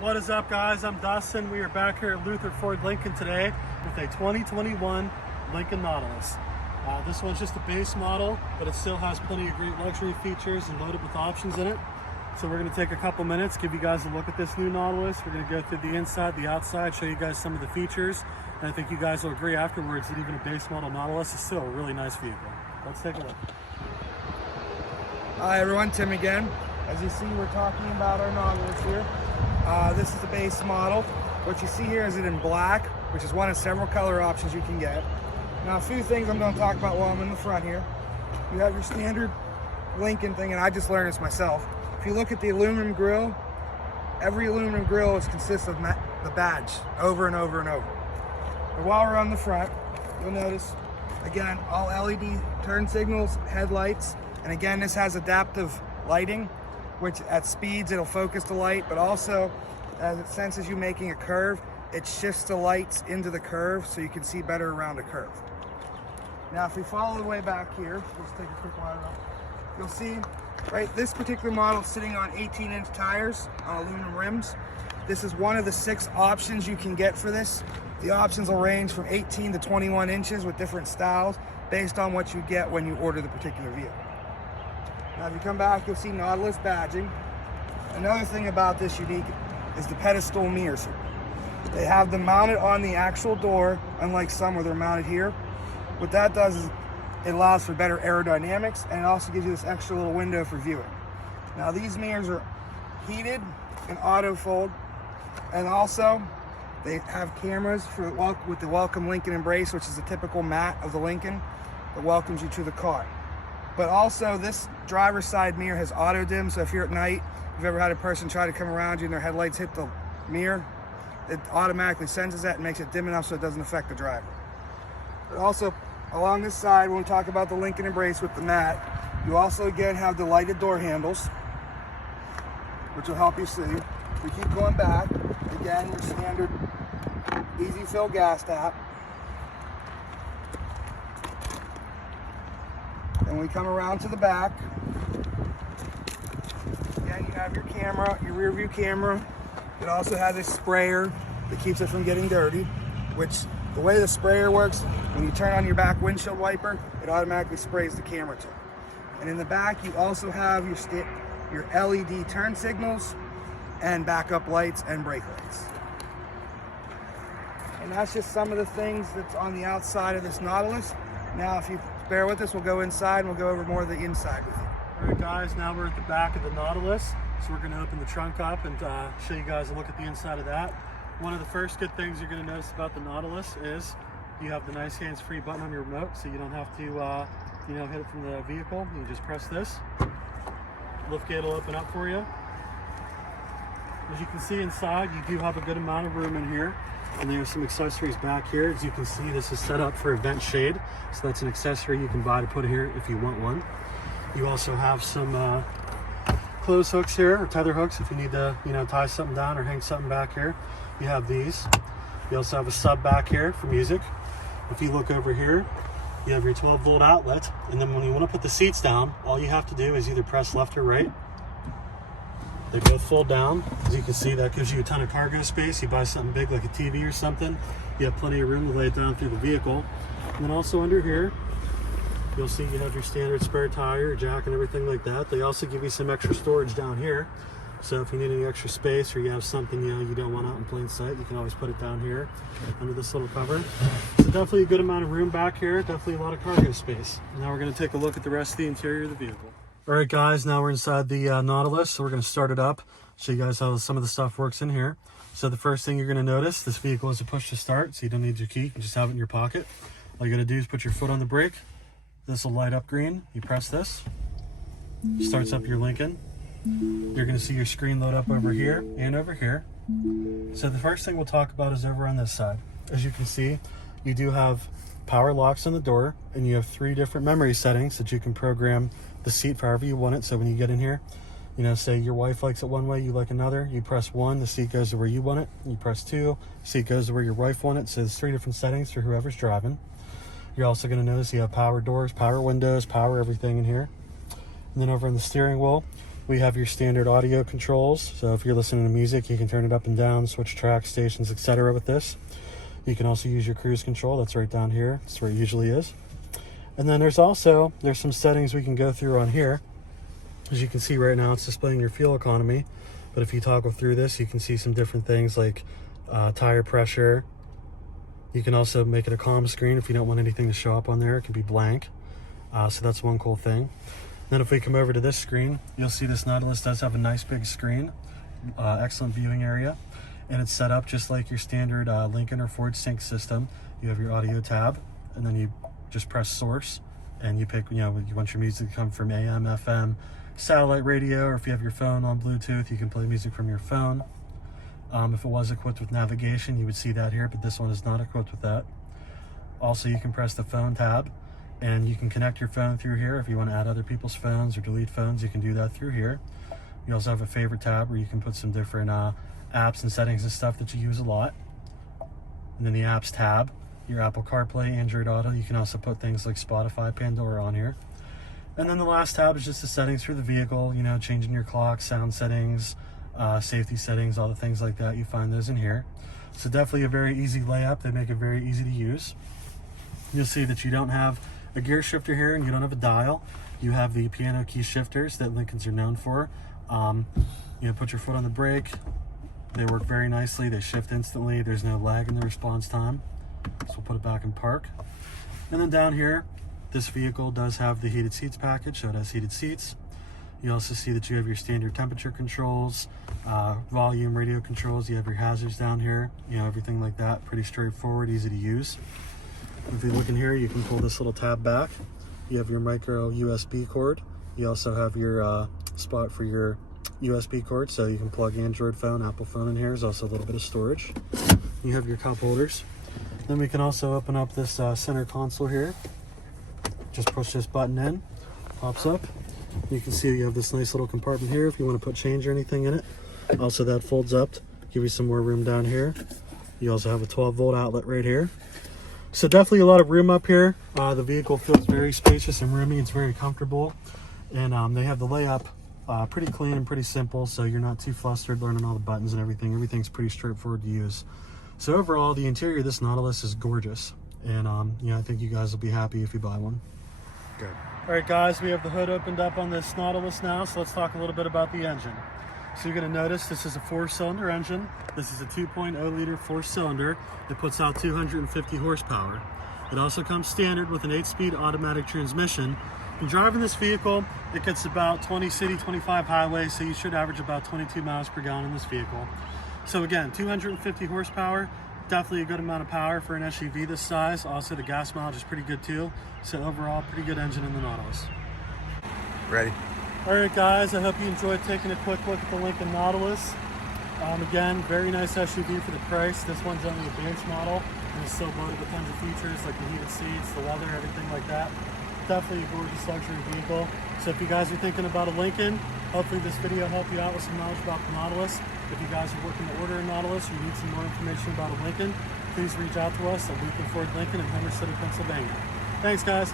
What is up, guys? I'm Dustin. We are back here at Luther Ford Lincoln today with a 2021 Lincoln Nautilus. This one's just a base model, but it still has plenty of great luxury features and loaded with options in it. So we're going to take a couple minutes, give you guys a look at this new Nautilus. We're going to go through the inside, the outside, show you guys some of the features. And I think you guys will agree afterwards that even a base model Nautilus is still a really nice vehicle. Let's take a look. Hi everyone, Tim again. As you see, we're talking about our Nautilus here. This is the base model. What you see here is it in black, which is one of several color options you can get. Now, a few things I'm going to talk about while I'm in the front here. You have your standard Lincoln thing, and I just learned this myself. If you look at the aluminum grille, every aluminum grille consists of the badge over and over and over. But while we're on the front, you'll notice, again, all LED turn signals, headlights, and again, this has adaptive lighting, which at speeds it'll focus the light, but also as it senses you making a curve, it shifts the lights into the curve so you can see better around a curve. Now, if we follow the way back here, let's take a quick wide around. You'll see, right, this particular model is sitting on 18-inch tires on aluminum rims. This is one of the 6 options you can get for this. The options will range from 18 to 21 inches with different styles based on what you get when you order the particular vehicle. Now, if you come back, you'll see Nautilus badging. Another thing about this unique is the pedestal mirrors. They have them mounted on the actual door, unlike some where they're mounted here. What that does is it allows for better aerodynamics, and it also gives you this extra little window for viewing. Now, these mirrors are heated and auto fold, and also they have cameras for with the welcome Lincoln embrace, which is a typical mat of the Lincoln that welcomes you to the car. But also, this driver's side mirror has auto dim, so if you're at night, if you've ever had a person try to come around you and their headlights hit the mirror, it automatically senses that and makes it dim enough so it doesn't affect the driver. But also, along this side, when we talk about the Lincoln embrace with the mat, you also again have the lighted door handles, which will help you see. We keep going back, again, your standard easy fill gas tap. Then we come around to the back. Again, you have your camera, your rear view camera. It also has a sprayer that keeps it from getting dirty, which the way the sprayer works, when you turn on your back windshield wiper, it automatically sprays the camera too. And in the back, you also have your LED turn signals and backup lights and brake lights. And that's just some of the things that's on the outside of this Nautilus. Now, if you bear with us, we'll go inside and we'll go over more of the inside with you. All right, guys, now we're at the back of the Nautilus. So we're going to open the trunk up and show you guys a look at the inside of that. One of the first good things you're going to notice about the Nautilus is you have the nice hands-free button on your remote, so you don't have to hit it from the vehicle. You just press this. Lift gate will open up for you. As you can see inside, you do have a good amount of room in here. And there's some accessories back here. As you can see, this is set up for a vent shade. So that's an accessory you can buy to put here if you want one. You also have some clothes hooks here, or tether hooks if you need to, tie something down or hang something back here. You have these. You also have a sub back here for music. If you look over here, you have your 12-volt outlet. And then when you want to put the seats down, all you have to do is either press left or right. They both fold down. As you can see, that gives you a ton of cargo space. You buy something big like a TV or something, you have plenty of room to lay it down through the vehicle. And then also under here, you'll see you have your standard spare tire, jack, and everything like that. They also give you some extra storage down here. So if you need any extra space or you have something you don't want out in plain sight, you can always put it down here under this little cover. So definitely a good amount of room back here, definitely a lot of cargo space. Now we're going to take a look at the rest of the interior of the vehicle. All right, guys, now we're inside the Nautilus, so we're going to start it up, show you guys how some of the stuff works in here. So the first thing you're going to notice, this vehicle is a push to start, so you don't need your key, you can just have it in your pocket. All you got to do is put your foot on the brake. This will light up green. You press this, starts up your Lincoln. You're going to see your screen load up over here and over here. So the first thing we'll talk about is over on this side. As you can see, you do have power locks on the door, and you have 3 different memory settings that you can program the seat for however you want it. So when you get in here, say your wife likes it one way, you like another, you press 1, the seat goes to where you want it. You press 2, seat goes to where your wife wants it. So there's 3 different settings for whoever's driving. You're also going to notice you have power doors, power windows, power everything in here. And then over on the steering wheel, We have your standard audio controls. So if you're listening to music, you can turn it up and down, switch tracks, stations, etc. with this. You can also use your cruise control. That's right down here. That's where it usually is. And then there's some settings we can go through on here. As you can see right now, it's displaying your fuel economy. But if you toggle through this, you can see some different things like tire pressure. You can also make it a calm screen if you don't want anything to show up on there. It can be blank. So that's one cool thing. Then if we come over to this screen, you'll see this Nautilus does have a nice big screen, excellent viewing area, and it's set up just like your standard Lincoln or Ford sync system. You have your audio tab, and then you just press source, and you pick, you want your music to come from AM, FM, satellite radio, or if you have your phone on Bluetooth, you can play music from your phone. If it was equipped with navigation, you would see that here, but this one is not equipped with that. Also, you can press the phone tab, and you can connect your phone through here. If you want to add other people's phones or delete phones, you can do that through here. You also have a favorite tab where you can put some different apps and settings and stuff that you use a lot. And then the apps tab, your Apple CarPlay, Android Auto. You can also put things like Spotify, Pandora on here. And then the last tab is just the settings for the vehicle, changing your clock, sound settings, safety settings, all the things like that. You find those in here. So definitely a very easy layup. They make it very easy to use. You'll see that you don't have a gear shifter here, and you don't have a dial. You have the piano key shifters that Lincolns are known for. Put your foot on the brake. They work very nicely. They shift instantly. There's no lag in the response time. So we'll put it back in park. And then down here, this vehicle does have the heated seats package, so it has heated seats. You also see that you have your standard temperature controls, volume, radio controls. You have your hazards down here, everything like that. Pretty straightforward, easy to use. If you look in here, you can pull this little tab back. You have your micro USB cord. You also have your spot for your USB cord, so you can plug Android phone, Apple phone in here. There's also a little bit of storage. You have your cup holders. Then we can also open up this center console here. Just push this button in, pops up. You can see you have this nice little compartment here if you want to put change or anything in it. Also, that folds up to give you some more room down here. You also have a 12-volt outlet right here. So definitely a lot of room up here. The vehicle feels very spacious and roomy. It's very comfortable. And they have the layup pretty clean and pretty simple, so you're not too flustered learning all the buttons and everything. Everything's pretty straightforward to use. So overall, the interior of this Nautilus is gorgeous. And I think you guys will be happy if you buy one. Good. All right, guys, we have the hood opened up on this Nautilus now, so let's talk a little bit about the engine. So you're going to notice this is a 4-cylinder engine. This is a 2.0 liter 4-cylinder. It puts out 250 horsepower. It also comes standard with an 8-speed automatic transmission. And driving this vehicle, it gets about 20 city, 25 highway, so you should average about 22 miles per gallon in this vehicle. So again, 250 horsepower, definitely a good amount of power for an SUV this size. Also, the gas mileage is pretty good too. So overall, pretty good engine in the Nautilus. Ready? All right, guys, I hope you enjoyed taking a quick look at the Lincoln Nautilus. Again, very nice SUV for the price. This one's only a bench model, and it's still loaded with tons of features like the heated seats, the leather, everything like that. Definitely a gorgeous luxury vehicle. So if you guys are thinking about a Lincoln, hopefully this video helped you out with some knowledge about the Nautilus. If you guys are looking to order a Nautilus or you need some more information about a Lincoln, please reach out to us at Lincoln Ford Lincoln in Homer City, Pennsylvania. Thanks, guys.